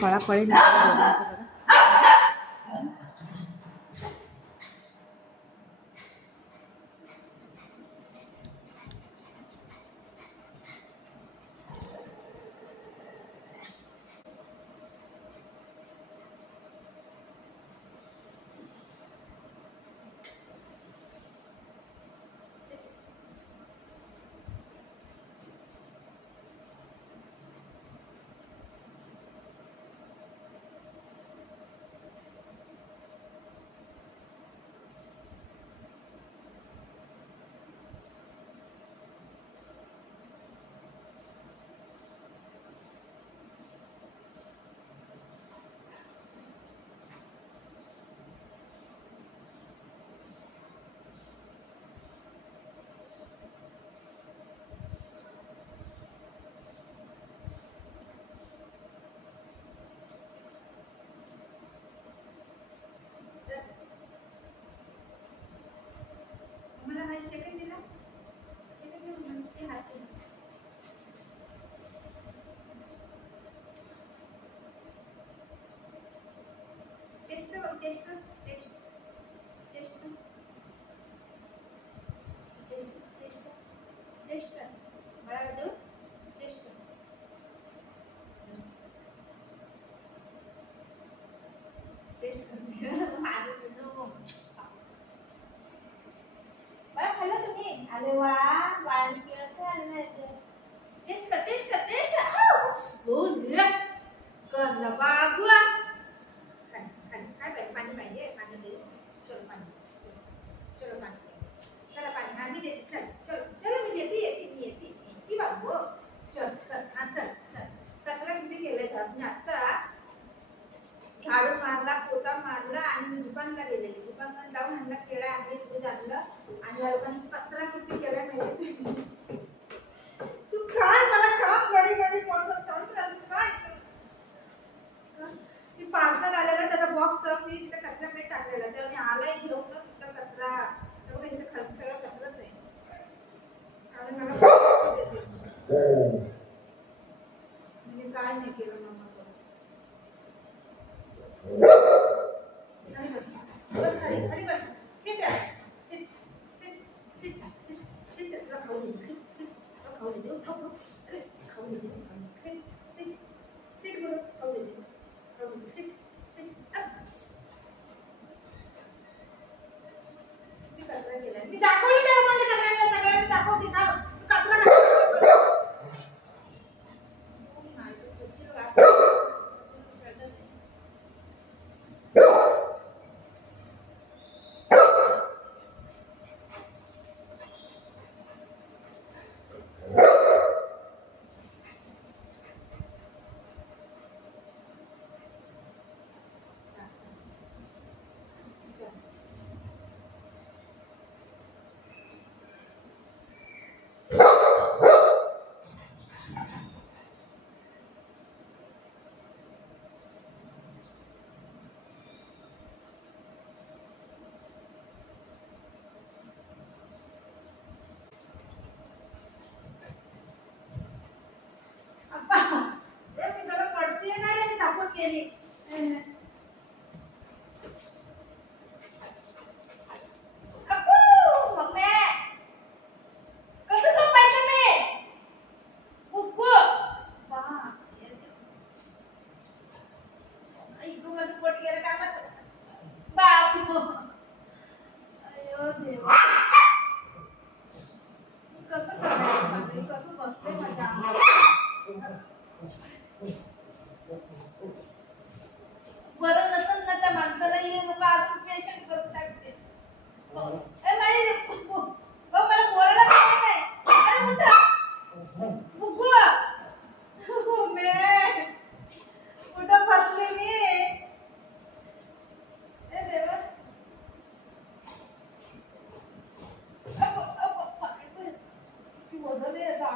पळापळी अरे वाह पानी टेस्ट टेस्ट हो कर ना बाबू काय पाणी पाहिजे पाणी दे चलो पाणी चलो पाणी चला पाणी हाँ मी देती चल चलो चलो मी येते बाबू चल चल हाँ चल चल कचरा किती केले आता झाडू मारला पोता मारला आणि मी दुकानला गेलेली दुकानात जाऊन ह्यांना केळं आणले दूध आणलं आणि या लोकांनी कचरा किती केला माहिती तू काय मला काम गडी गडी पडत काय ती पार्सल आलेला त्याचा बॉक्स मी तिथे कचरा पेट टाकलेला तेव्हा मी आलाय घेऊन तिथं कचरा तेव्हा इथे खाली सगळं कचराच आहे आणि मला मी काय नाही केलं मग बस खाली बस ठीक आहे खाऊ दे अरे खाऊ दे सिट बोलो खाऊ दे सिट मी कचरा केला मी दाखवली त्याला माझ्या सगळ्यांना दाखवते थांब तू कचरा केली बरं नसेल ना त्या माणसाला ये लोक अजून पेशंट करून टाकते मला बोलायला नाही अरे बुगू कुठं फसले मी देवा किती वजन आहे याचा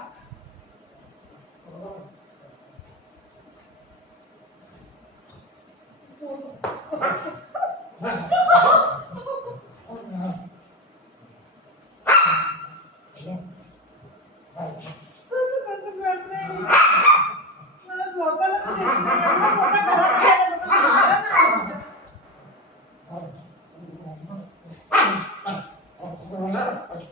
मला झोपायला पण देत नाही. एवढा मोठा घरात राहायला नको. झोपायला नाही.